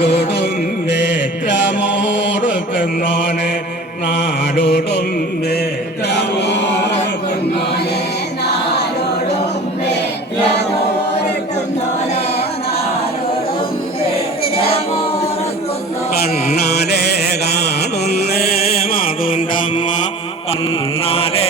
നാടോടും വേത്രമോടുക്കുന്നോനെ നാടോടും കണ്ണാലേ കാണുന്നേ മാതുണ്ടമ്മ കണ്ണാലെ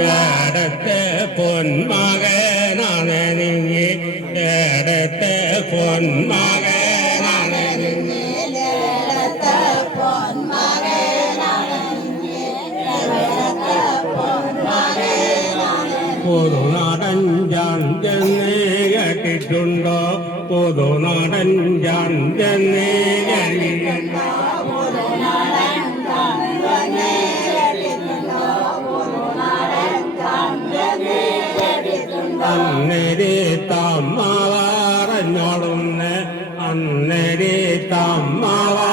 കേടത്തെ പൊന്മകനാണ് നീ കേടത്തെ പൊന്മകനാണ് നീ പൊതുനാടൻ ജാന്തന്നെ കേട്ടിട്ടുണ്ടോ? പൊതുനാടൻ ജാന്തന്നെ കേട്ടിട്ടുണ്ടോ? അന്നേരെ തമ്മവാറഞ്ഞോളുന്ന് അന്നേരെ തമ്മവാറഞ്ഞോളുന്ന്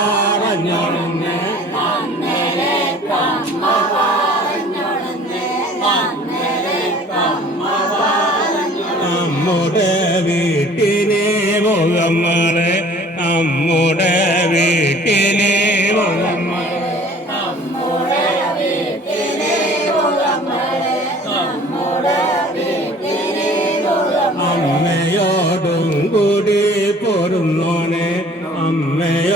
നമ്മുടെ വീട്ടിനെ മുഖം നമ്മുടെ Amen.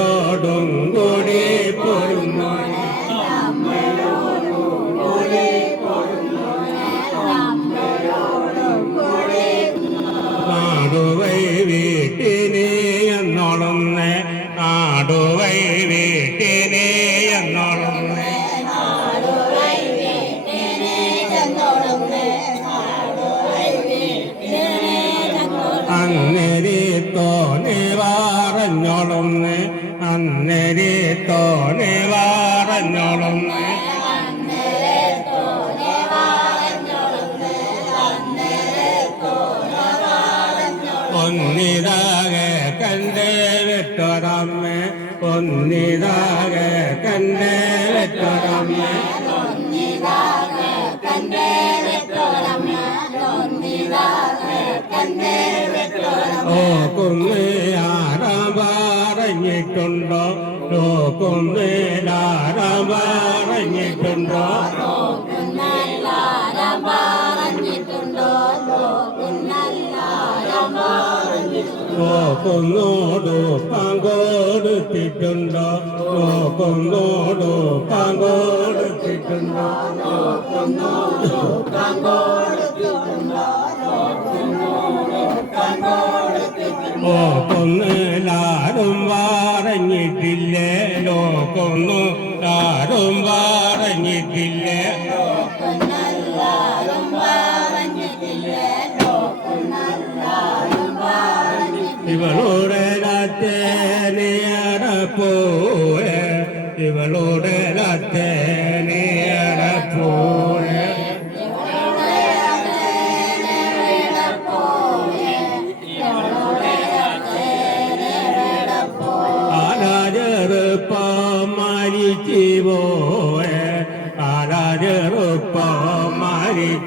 വാറഞ്ഞോളുന്നേ അന്നേരി തോനെ വാറഞ്ഞോളുന്നേ. ഒന്നിതാകെ കണ്ടേ വെട്ടൊരമ്മേ ഒന്നിതാകെ കണ്ടേ വെട്ടൊരമ്മേ ഓ കുന്നേ പറഞ്ഞിട്ടുണ്ടോ ആരാം പറഞ്ഞിട്ടുണ്ടോ ഓ കുന്നോടു പങ്കോടുത്തിട്ടുണ്ടോ? നോക്കുന്നോടോ കുന്നോടു പങ്കോടുത്തിട്ടുണ്ടോ? ഓ കൊന്നിലാരും വാറഞ്ഞിട്ടില്ലേ ലോക്കൊന്നു ആരും പറഞ്ഞിട്ടില്ലേ ഇവളുടെ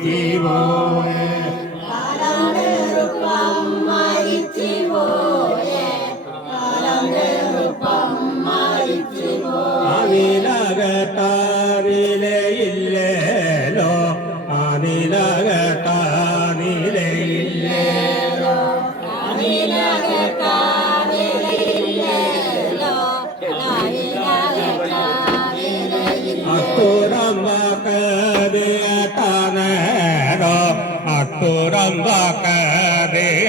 জীবন നങ്കൂരം വാക്കറിയട്ടാണ്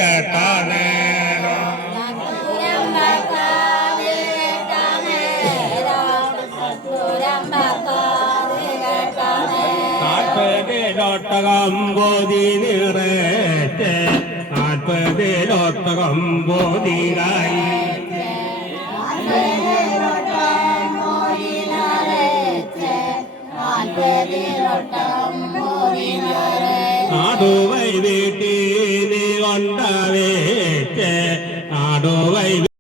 ൊട്ടകം ബോധി നിറേറ്റ് നാൽപ്പതിലൊട്ടകം ബോധിരായി നാൽപ്പതിലൊട്ടകം ബോധിരായി നാടുവൈ വീട്ടി